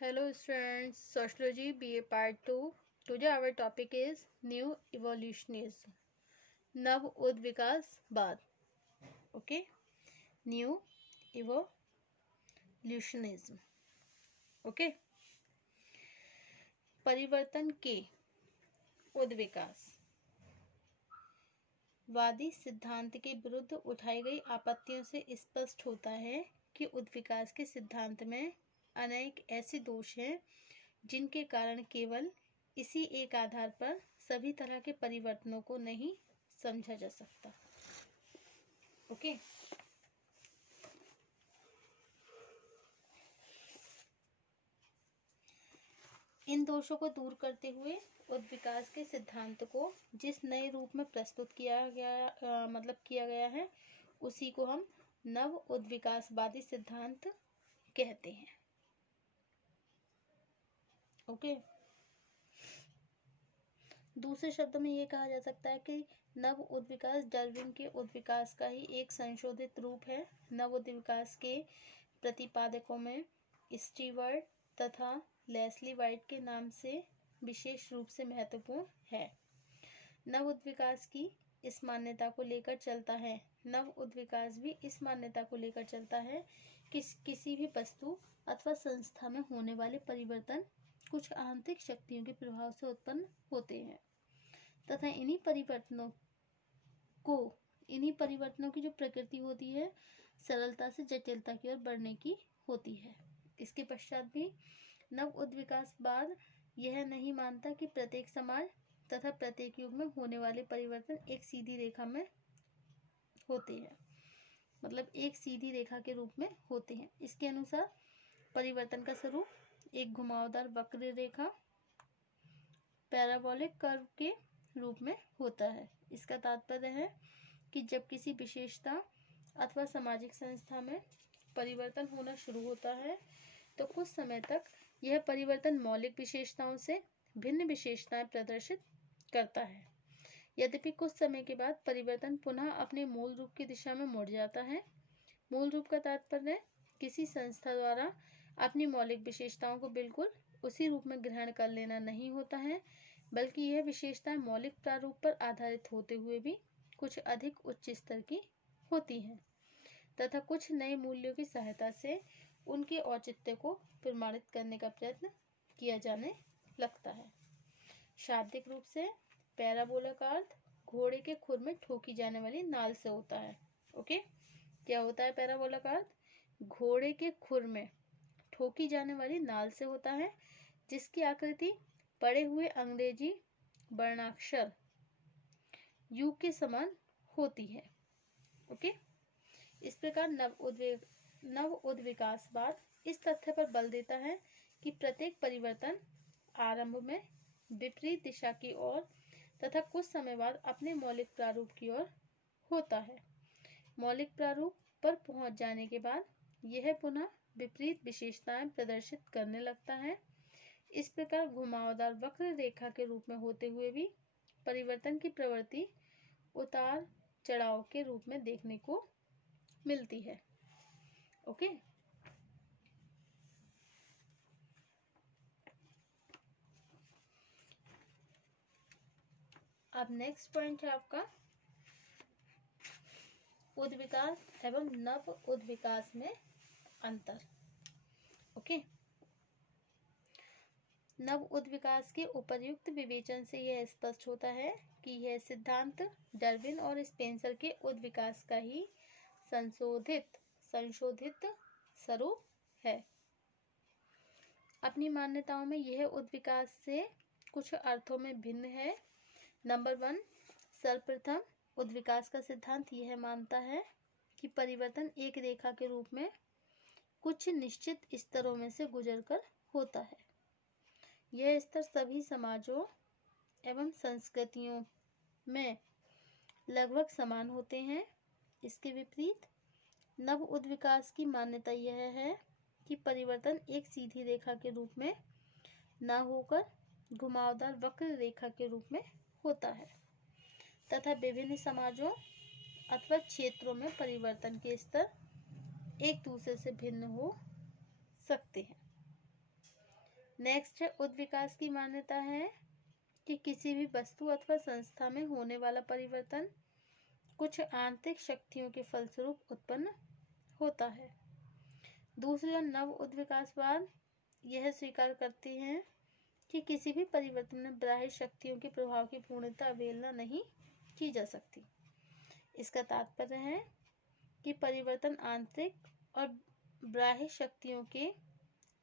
Hello students, Sociology BA Part 2. Today our topic is New Evolutionism. नव उद्विकासवाद. Okay, New Evolutionism. Okay, परिवर्तन के उद्विकास वादी सिद्धांत के विरुद्ध उठाई गई आपत्तियों से स्पष्ट होता है कि उद्विकास के सिद्धांत में अनेक ऐसे दोष हैं जिनके कारण केवल इसी एक आधार पर सभी तरह के परिवर्तनों को नहीं समझा जा सकता। ओके, इन दोषों को दूर करते हुए उद्विकास के सिद्धांत को जिस नए रूप में प्रस्तुत किया गया है उसी को हम नव उद्विकासवादी सिद्धांत कहते हैं। ओके, दूसरे शब्दों में ये कहा जा सकता है कि नव उद्विकास डार्विन के उद्विकास का ही एक संशोधित रूप है। नव उद्विकास के प्रतिपादकों में स्टीवर्ट तथा लेस्ली वाइट के नाम से विशेष रूप से महत्वपूर्ण है। नव उद्विकास की इस मान्यता को लेकर चलता है नव उद्विकास भी इस मान्यता को लेकर चलता है कि किसी भी वस्तु अथवा संस्था में होने वाले परिवर्तन कुछ आंतरिक शक्तियों के प्रभाव से उत्पन्न होते हैं तथा इन्हीं परिवर्तनों की जो प्रकृति होती है सरलता से जटिलता की ओर बढ़ने की होती है। इसके पश्चात भी नव उद्विकासवाद यह नहीं मानता कि प्रत्येक समाज तथा प्रत्येक युग में होने वाले परिवर्तन एक सीधी रेखा में होते हैं, मतलब एक सीधी रेखा के रूप में होते हैं। इसके अनुसार परिवर्तन का स्वरूप एक घुमावदार वक्र रेखा पैराबोलिक कर्व के रूप में होता है। इसका तात्पर्य है कि जब किसी विशेषता अथवा सामाजिक संस्था में परिवर्तन होना शुरू होता है तो कुछ समय तक यह परिवर्तन मौलिक विशेषताओं से भिन्न विशेषताएं प्रदर्शित करता है। यद्यपि कुछ समय के बाद परिवर्तन पुनः अपने मूल रूप की दिशा में मुड़ जाता है। मूल रूप का तात्पर्य किसी संस्था द्वारा अपनी मौलिक विशेषताओं को बिल्कुल उसी रूप में ग्रहण कर लेना नहीं होता है, बल्कि यह विशेषताएं मौलिक प्रारूप पर आधारित होते हुए भी कुछ अधिक उच्च स्तर की होती हैं तथा कुछ नए मूल्यों की सहायता से उनके औचित्य को प्रमाणित करने का प्रयत्न किया जाने लगता है। शाब्दिक रूप से पैराबोला का अर्थ घोड़े के खुर में ठोकी जाने वाली नाल से होता है। ओके, क्या होता है पैराबोला का अर्थ? घोड़े के खुर में ठोकी जाने वाली नाल से होता है जिसकी आकृति पड़े हुए अंग्रेजी वर्णाक्षर यू के समान होती है। ओके, इस प्रकार नव उद्विकासवाद इस तथ्य पर बल देता है कि प्रत्येक परिवर्तन आरंभ में विपरीत दिशा की ओर तथा कुछ समय बाद अपने मौलिक प्रारूप की ओर होता है। मौलिक प्रारूप पर पहुंच जाने के बाद यह पुनः विपरीत विशेषताएं प्रदर्शित करने लगता है। इस प्रकार घुमावदार वक्र रेखा के रूप में होते हुए भी परिवर्तन की प्रवृत्ति उतार चढ़ाव के रूप में देखने को मिलती है। ओके, अब नेक्स्ट पॉइंट है आपका उद्विकास एवं नव उद्विकास में अंतर। ओके, नव उद्विकास के उपर्युक्त विवेचन से यह स्पष्ट होता है कि यह सिद्धांत डार्विन और स्पेंसर के उद्विकास का ही संशोधित स्वरूप है। अपनी मान्यताओं में यह उद्विकास से कुछ अर्थों में भिन्न है। नंबर 1, सर्वप्रथम उद्विकास का सिद्धांत यह मानता है कि परिवर्तन एक रेखा के रूप में कुछ निश्चित स्तरों में से गुजरकर होता है। यह स्तर सभी समाजों एवं संस्कृतियों में लगभग समान होते हैं। इसके विपरीत नव उद्विकास की मान्यता यह है कि परिवर्तन एक सीधी रेखा के रूप में न होकर घुमावदार वक्र रेखा के रूप में होता है तथा विभिन्न समाजों अथवा क्षेत्रों में परिवर्तन के स्तर एक दूसरे से भिन्न हो सकते हैं। नेक्स्ट है उद्विकास की मान्यता है कि किसी भी वस्तु अथवा संस्था में होने वाला परिवर्तन कुछ आंतरिक शक्तियों के फलस्वरूप उत्पन्न होता है। दूसरा नव उद्विकासवाद यह स्वीकार करते हैं कि किसी भी परिवर्तन में बाह्य शक्तियों के प्रभाव की पूर्णतः अवहेलना नहीं की जा सकती। इसका तात्पर्य है कि परिवर्तन आंतरिक और बाह्य शक्तियों के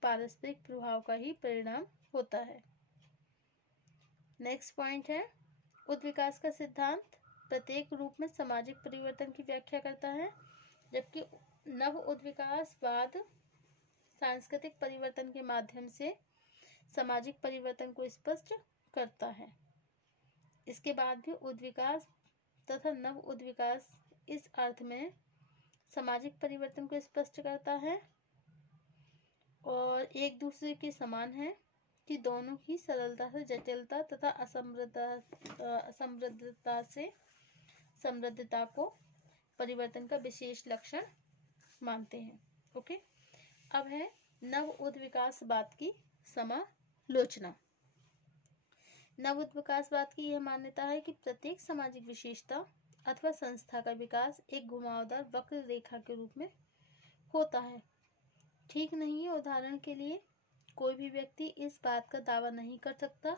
पारस्परिक प्रभाव का ही परिणाम होता है। नेक्स्ट पॉइंट है उद्विकास का सिद्धांत प्रत्येक रूप में सामाजिक परिवर्तन की व्याख्या करता है, जबकि नव उद्विकासवाद सांस्कृतिक परिवर्तन के माध्यम से सामाजिक परिवर्तन को स्पष्ट करता है। इसके बाद भी उद्विकास तथा नव उद्विकास इस अर्थ में सामाजिक परिवर्तन को स्पष्ट करता है और एक दूसरे के समान है कि दोनों ही सरलता से जटिलता तथा असमृद्धता से समृद्धता को परिवर्तन का विशेष लक्षण मानते हैं। ओके, अब है नव उद्विकासवाद की समालोचना। नव उद्विकासवाद की यह मान्यता है कि प्रत्येक सामाजिक विशेषता अथवा संस्था का विकास एक घुमावदार वक्र रेखा के रूप में होता है। ठीक नहीं है, उदाहरण के लिए कोई भी व्यक्ति इस बात का दावा नहीं कर सकता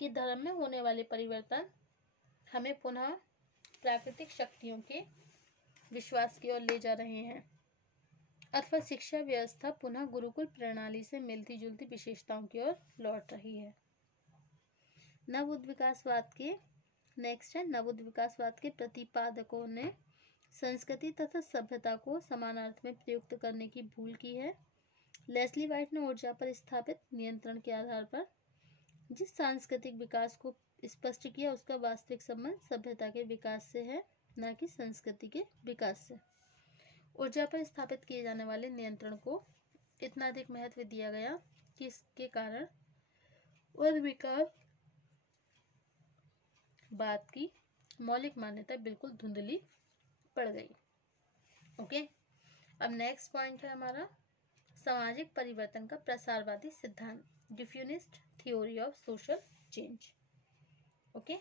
कि धर्म में होने वाले परिवर्तन हमें पुनः प्राकृतिक शक्तियों के विश्वास की ओर ले जा रहे हैं अथवा शिक्षा व्यवस्था पुनः गुरुकुल प्रणाली से मिलती जुलती विशेषताओं की ओर लौट रही है। नव उद्विकासवाद के नेक्स्ट है नव उद्विकासवाद के प्रतिपादकों ने संस्कृति तथा सभ्यता को समान अर्थ में प्रयुक्त करने की भूल की है। लेस्ली वाइट ने ऊर्जा पर स्थापित नियंत्रण के आधार पर जिस सांस्कृतिक विकास को स्पष्ट किया उसका वास्तविक संबंध सभ्यता के विकास से है, न कि संस्कृति के विकास से। ऊर्जा पर स्थापित किए जाने वाले नियंत्रण को इतना अधिक महत्व दिया गया कि इसके कारण उद्विकास बात की मौलिक मान्यता बिल्कुल धुंधली पड़ गई। ओके, अब नेक्स्ट पॉइंट है हमारा सामाजिक परिवर्तन का प्रसारवादी सिद्धांत, diffusionist theory of social change. Okay,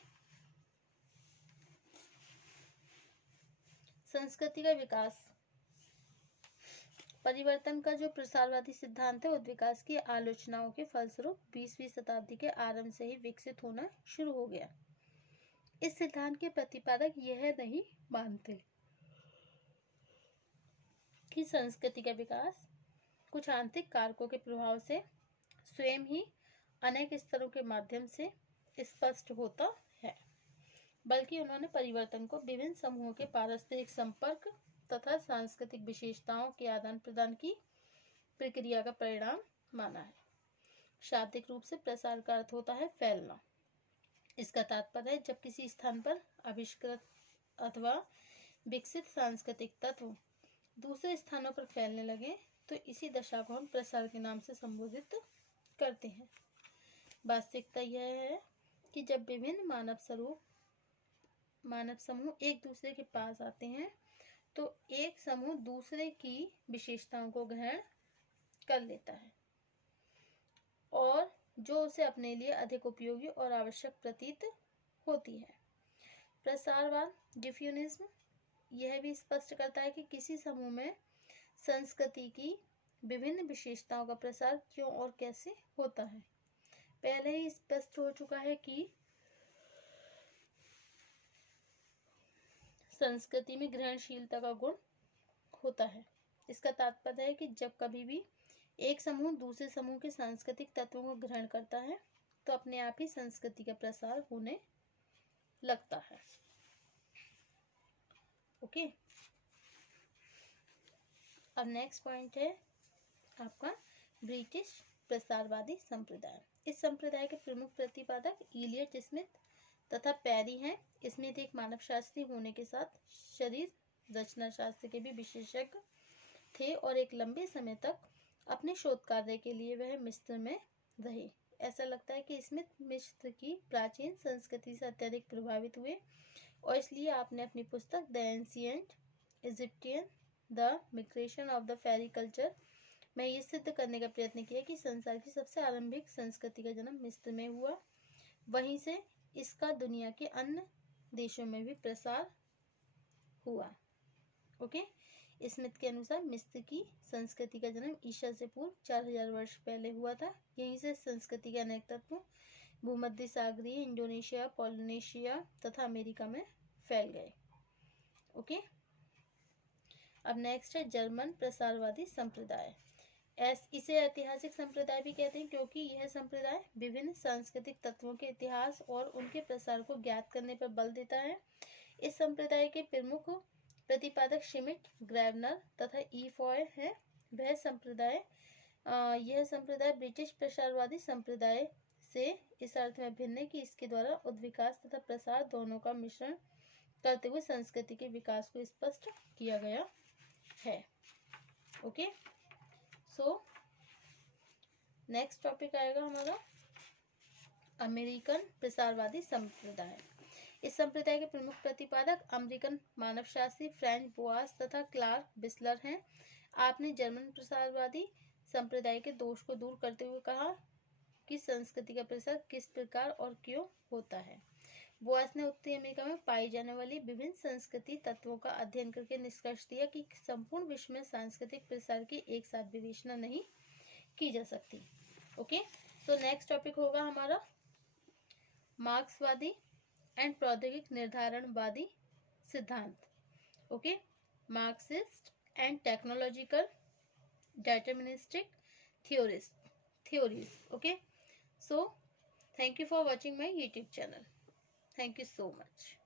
संस्कृति का विकास परिवर्तन का जो प्रसारवादी सिद्धांत है उद्विकास की आलोचनाओं के फलस्वरूप 20वीं शताब्दी के आरंभ से ही विकसित होना शुरू हो गया। इस सिद्धांत के प्रतिपादक यह नहीं मानते कि संस्कृति का विकास कुछ आंतरिक कारकों के प्रभाव से स्वयं ही अनेक स्तरों के माध्यम से स्पष्ट होता है, बल्कि उन्होंने परिवर्तन को विभिन्न समूहों के पारस्परिक संपर्क तथा सांस्कृतिक विशेषताओं के आदान प्रदान की प्रक्रिया का परिणाम माना है। शाब्दिक रूप से प्रसार का अर्थ होता है फैलना। इसका तात्पर्य है जब किसी स्थान पर आविष्कृत अथवा विकसित सांस्कृतिक तत्व दूसरे स्थानों पर फैलने लगे तो इसी दशा को हम प्रसार के नाम से संबोधित करते हैं। वास्तविकता यह है कि जब विभिन्न मानव समूह एक दूसरे के पास आते हैं तो एक समूह दूसरे की विशेषताओं को ग्रहण कर लेता है और जो उसे अपने लिए अधिक उपयोगी और आवश्यक प्रतीत होती है। प्रसारवाद डिफ्यूनिज्म यह भी स्पष्ट करता है कि किसी समूह में संस्कृति की विभिन्न विशेषताओं का प्रसार क्यों और कैसे होता है। पहले ही स्पष्ट हो चुका है कि संस्कृति में ग्रहणशीलता का गुण होता है। इसका तात्पर्य है कि जब कभी भी एक समूह दूसरे समूह के सांस्कृतिक तत्वों को ग्रहण करता है तो अपने आप ही संस्कृति का प्रसार होने लगता है। ओके, अब नेक्स्ट पॉइंट है आपका ब्रिटिश प्रसारवादी संप्रदाय। इस संप्रदाय के प्रमुख प्रतिपादक इलियट स्मिथ तथा पेरी हैं। स्मिथ एक मानवशास्त्री होने के साथ शरीर रचना शास्त्र के भी विशेषज्ञ थे और एक लंबे समय तक अपने शोध कार्य के लिए वह मिस्र में रहे। ऐसा लगता है कि स्मिथ मिस्र की प्राचीन संस्कृति से अत्यधिक प्रभावित हुए और इसलिए आपने अपनी पुस्तक the ancient Egyptian the migration of the fairy culture, मैं ये सिद्ध करने का प्रयत्न किया कि संसार की सबसे आरंभिक संस्कृति का जन्म मिस्र में हुआ, वहीं से इसका दुनिया के अन्य देशों में भी प्रसार हुआ। ओके, स्मिथ के अनुसार मिस्र की संस्कृति का जन्म ईसा से पूर्व 4000 वर्ष पहले हुआ था। यहीं से संस्कृति के अनेक तत्व भूमध्य सागरीय, इंडोनेशिया, पोलिनेशिया तथा अमेरिका में फैल गए। ओके, अब नेक्स्ट है जर्मन प्रसारवादी संप्रदाय। इसे ऐतिहासिक संप्रदाय भी कहते हैं क्योंकि यह संप्रदाय विभिन्न सांस्कृतिक तत्वों के इतिहास और उनके प्रसार को ज्ञात करने पर बल देता है। इस संप्रदाय के प्रमुख प्रतिपादक श्मिट, ग्रेवनर तथा ई फॉय है। यह संप्रदाय ब्रिटिश प्रसारवादी संप्रदाय से इस अर्थ में भिन्न है कि इसके द्वारा उद्विकास तथा प्रसार दोनों का मिश्रण करते हुए संस्कृति के विकास को स्पष्ट किया गया है। ओके, सो नेक्स्ट टॉपिक आएगा हमारा अमेरिकन प्रसारवादी संप्रदाय। इस संप्रदाय के प्रमुख प्रतिपादक अमेरिकन मानवशास्त्री फ्रेंच बोआस तथा क्लार्क बिस्लर हैं। आपने जर्मन प्रसारवादी संप्रदाय के दोष को दूर करते हुए कहा कि संस्कृति का प्रसार किस प्रकार और क्यों होता है। बोआस ने उत्तरी अमेरिका में पाई जाने वाली विभिन्न संस्कृति तत्वों का अध्ययन करके निष्कर्ष दिया कि संपूर्ण विश्व में सांस्कृतिक प्रसार की एक साथ विवेचना नहीं की जा सकती। ओके, सो नेक्स्ट टॉपिक होगा हमारा मार्क्सवादी एंड प्रौद्योगिक निर्धारणवादी सिद्धांत। Okay, Marxist and technological deterministic theories. Okay, so thank you for watching my YouTube channel. Thank you so much.